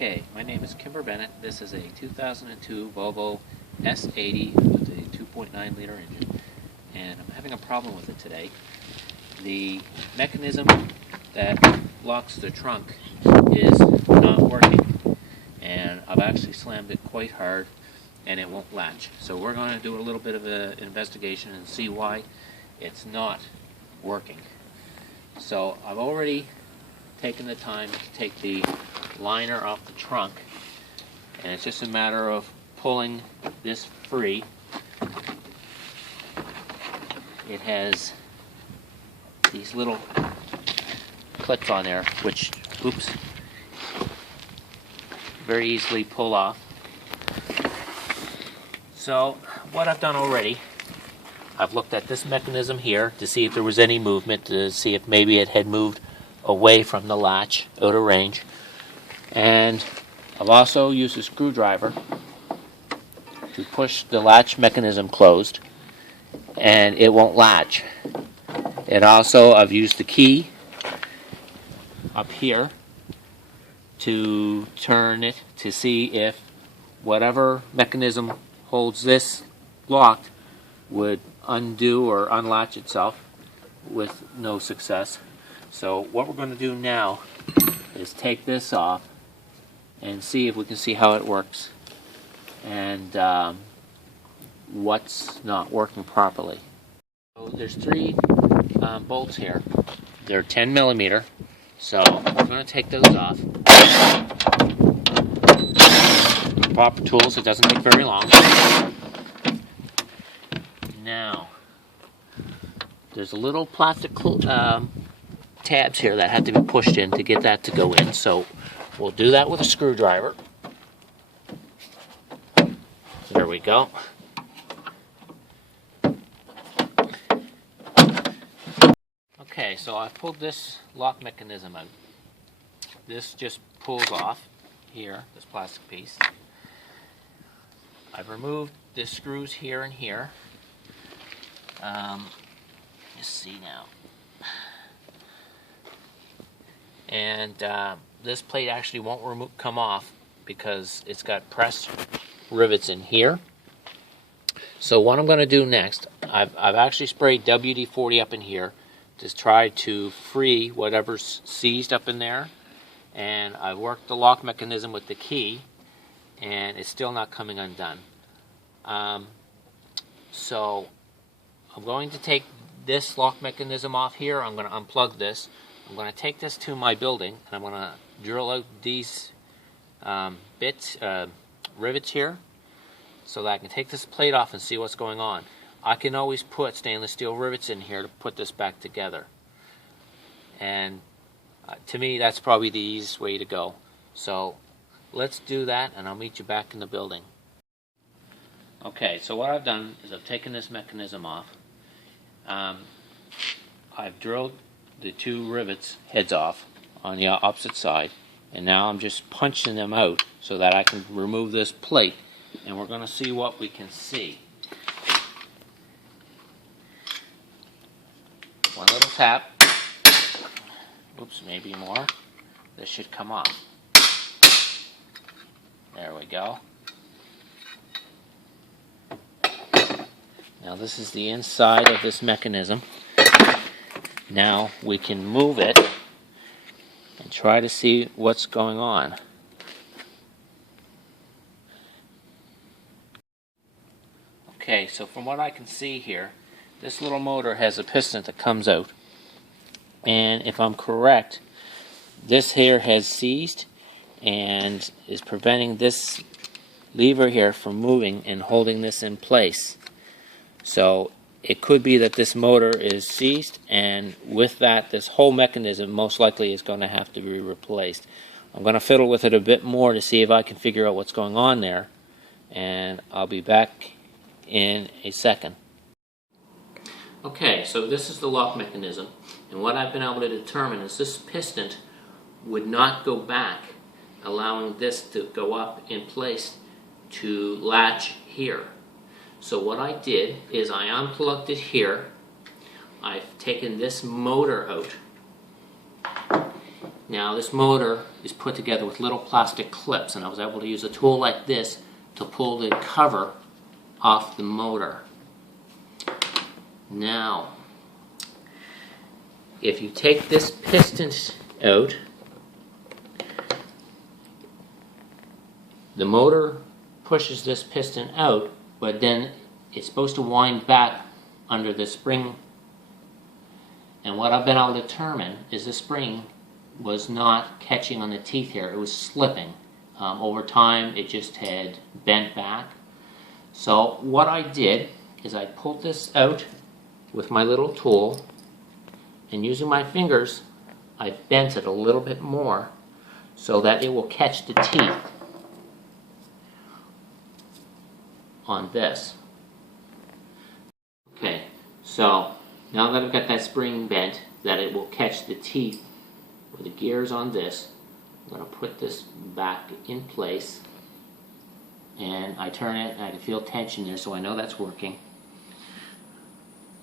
Okay, my name is Kimber Bennett. This is a 2002 Volvo S80 with a 2.9 liter engine, and I'm having a problem with it today. The mechanism that locks the trunk is not working, and I've actually slammed it quite hard and it won't latch. So we're going to do a little bit of an investigation and see why it's not working. So I've already taken the time to take the liner off the trunk, and it's just a matter of pulling this free. It has these little clips on there which, very easily pull off. So what I've done already, I've looked at this mechanism here to see if there was any movement, to see if maybe it had moved away from the latch, out of range. And I've also used a screwdriver to push the latch mechanism closed, and it won't latch. And also I've used the key up here to turn it to see if whatever mechanism holds this locked would undo or unlatch itself, with no success. So what we're going to do now is take this off and see if we can see how it works and what's not working properly. So there's three bolts here. They're 10 millimeter. So we're going to take those off. Proper tools, it doesn't take very long. Now, there's a little plastic tabs here that have to be pushed in to get that to go in. So we'll do that with a screwdriver. There we go. Okay, so I've pulled this lock mechanism out. This just pulls off here, this plastic piece. I've removed the screws here and here. Let's see now. And this plate actually won't come off because it's got pressed rivets in here. So what I'm going to do next, I've actually sprayed WD-40 up in here to try to free whatever's seized up in there, and I've worked the lock mechanism with the key, and it's still not coming undone. So I'm going to take this lock mechanism off here. I'm going to unplug this. I'm going to take this to my building, and I'm going to drill out these rivets here, so that I can take this plate off and see what's going on. I can always put stainless steel rivets in here to put this back together. And to me, that's probably the easiest way to go. So let's do that, and I'll meet you back in the building. Okay, so what I've done is I've taken this mechanism off. I've drilled the two rivets heads off on the opposite side, and now I'm just punching them out so that I can remove this plate, and we're going to see what we can see. One little tap. Oops, maybe more. This should come off. There we go. Now this is the inside of this mechanism. Now we can move it and try to see what's going on. Okay, so from what I can see here, this little motor has a piston that comes out, and if I'm correct, this here has seized and is preventing this lever here from moving and holding this in place. So it could be that this motor is seized, and with that, this whole mechanism most likely is going to have to be replaced. I'm going to fiddle with it a bit more to see if I can figure out what's going on there, and I'll be back in a second. Okay, so this is the lock mechanism, and what I've been able to determine is this piston would not go back, allowing this to go up in place to latch here. So what I did is I unplugged it here. I've taken this motor out, Now this motor is put together with little plastic clips, and I was able to use a tool like this to pull the cover off the motor. Now, if you take this piston out, the motor pushes this piston out, but then it's supposed to wind back under the spring. And what I've been able to determine is the spring was not catching on the teeth here, it was slipping. Over time it just had bent back. So what I did is I pulled this out with my little tool, and using my fingers I bent it a little bit more so that it will catch the teeth on this. Okay, so now that I've got that spring bent that it will catch the teeth with the gears on this, I'm going to put this back in place, and I turn it and I can feel tension there, so I know that's working.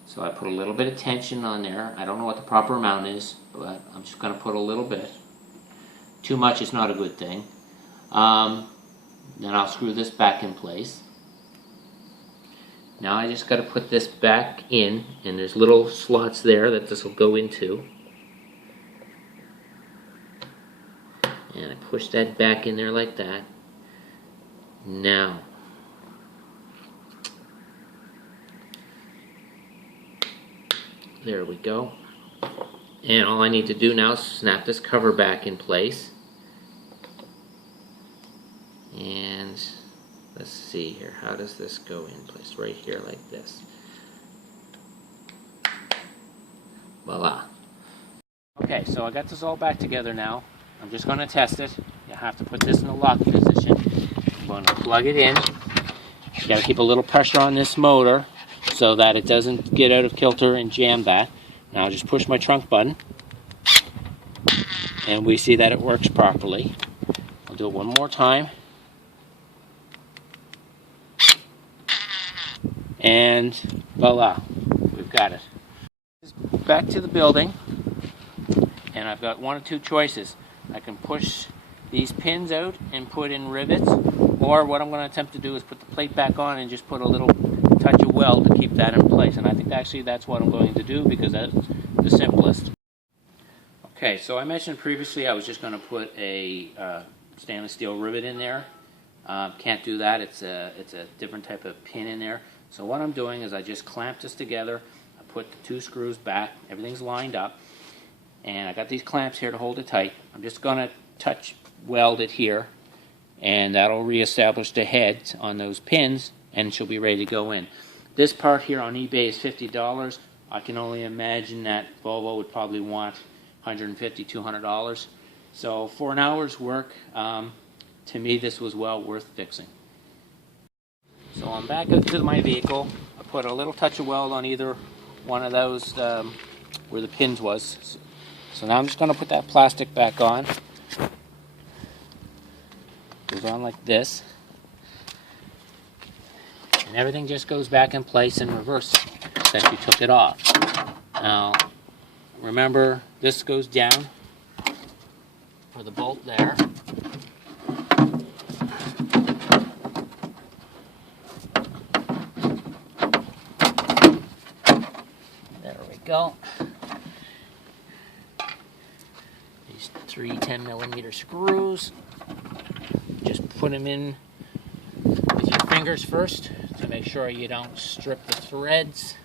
So I put a little bit of tension on there. I don't know what the proper amount is, but I'm just going to put a little bit. Too much is not a good thing. Then I'll screw this back in place. Now I just got to put this back in, and there's little slots there that this will go into. And I push that back in there like that. Now, there we go. And all I need to do now is snap this cover back in place. And let's see here, how does this go in place? Right here like this. Voila. Okay, so I got this all back together now. I'm just going to test it. You have to put this in the lock position. I'm going to plug it in. You got to keep a little pressure on this motor so that it doesn't get out of kilter and jam that. Now just push my trunk button, and we see that it works properly. I'll do it one more time. And voila, we've got it. Back to the building, and I've got one or two choices. I can push these pins out and put in rivets, or what I'm going to attempt to do is put the plate back on and just put a little touch of weld to keep that in place. And I think actually that's what I'm going to do, because that's the simplest. Okay, so I mentioned previously I was just going to put a stainless steel rivet in there. Can't do that. It's a different type of pin in there. So what I'm doing is I just clamp this together. I put the two screws back. Everything's lined up. And I got these clamps here to hold it tight. I'm just going to touch weld it here, and that'll reestablish the head on those pins, and she'll be ready to go in. This part here on eBay is $50. I can only imagine that Volvo would probably want $150, $200. So for an hour's work, to me this was well worth fixing. So I'm back up to my vehicle. I put a little touch of weld on either one of those where the pins was. So now I'm just going to put that plastic back on. Goes on like this. And everything just goes back in place in reverse since you took it off. Now, remember, this goes down for the bolt there. There we go. These three 10mm screws. Just put them in with your fingers first to make sure you don't strip the threads.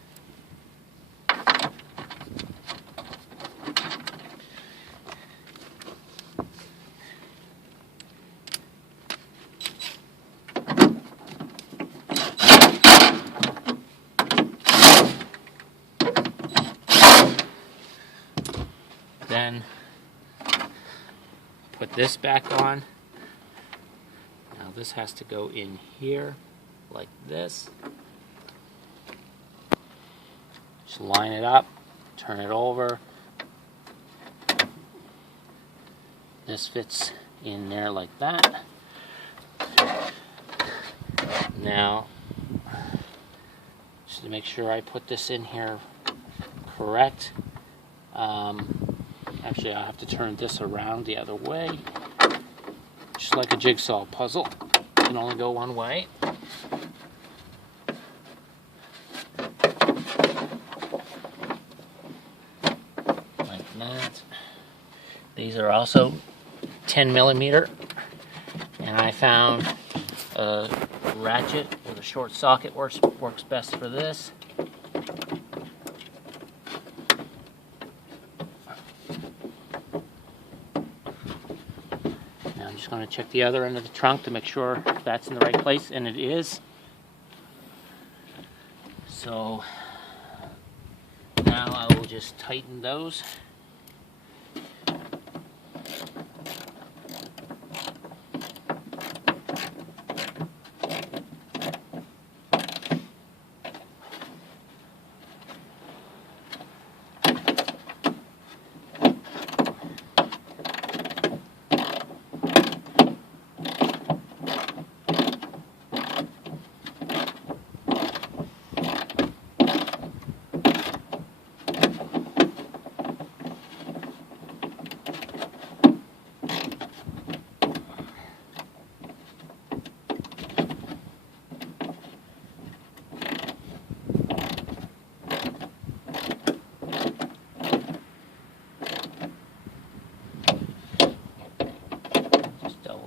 Then put this back on. Now this has to go in here like this. Just line it up, turn it over. This fits in there like that. Now, just to make sure I put this in here correct, Actually, I'll have to turn this around the other way. Just like a jigsaw puzzle. It can only go one way. Like that. These are also 10 millimeter. And I found a ratchet with a short socket works best for this. Now I'm just going to check the other end of the trunk to make sure that's in the right place, and it is. So now I will just tighten those.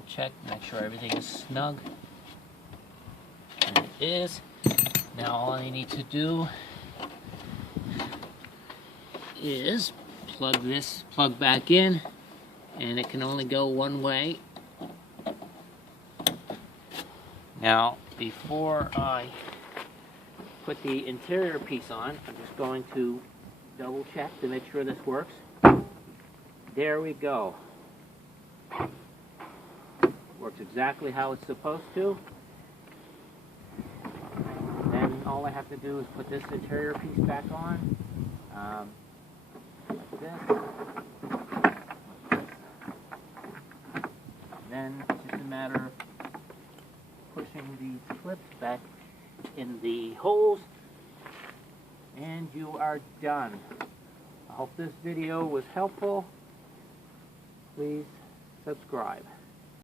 Check, make sure everything is snug. And it is. Now all I need to do is plug back in, and it can only go one way. Now, before I put the interior piece on, I'm just going to double check to make sure this works. There we go. Works exactly how it's supposed to. Then all I have to do is put this interior piece back on, like this. Then it's just a matter of pushing these clips back in the holes, and you are done. I hope this video was helpful. Please subscribe.